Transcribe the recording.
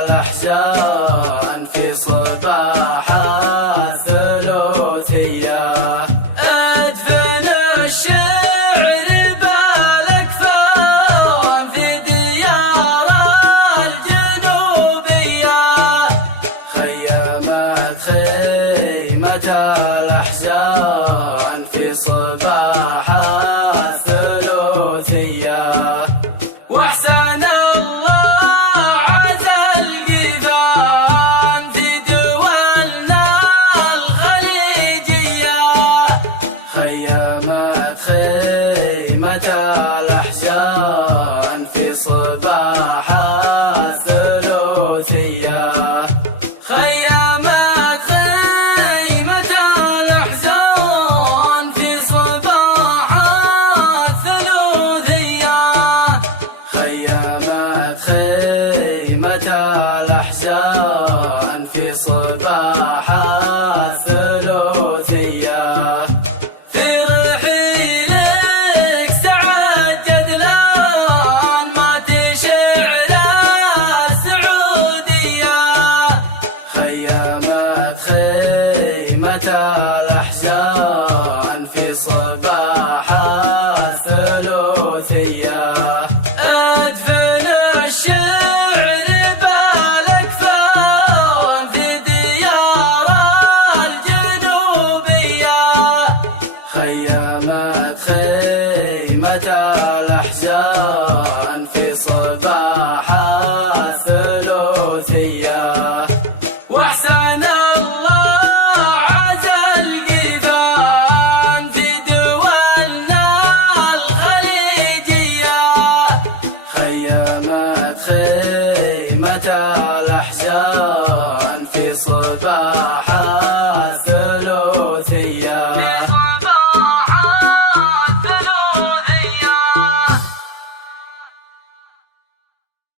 الأحزان في صباح الثلوثية. ادفن الشعر بالأكفان في ديار الجنوبية، خيمت خيمة الأحزان في صباح الثلوثية. واحسن الله عزا القيفان في دولنا الخليجية، خيمت خيمة الأحزان في صباح الثلوثية. خيمت خيمة الأحزان في صباح الثلوثية. خيمت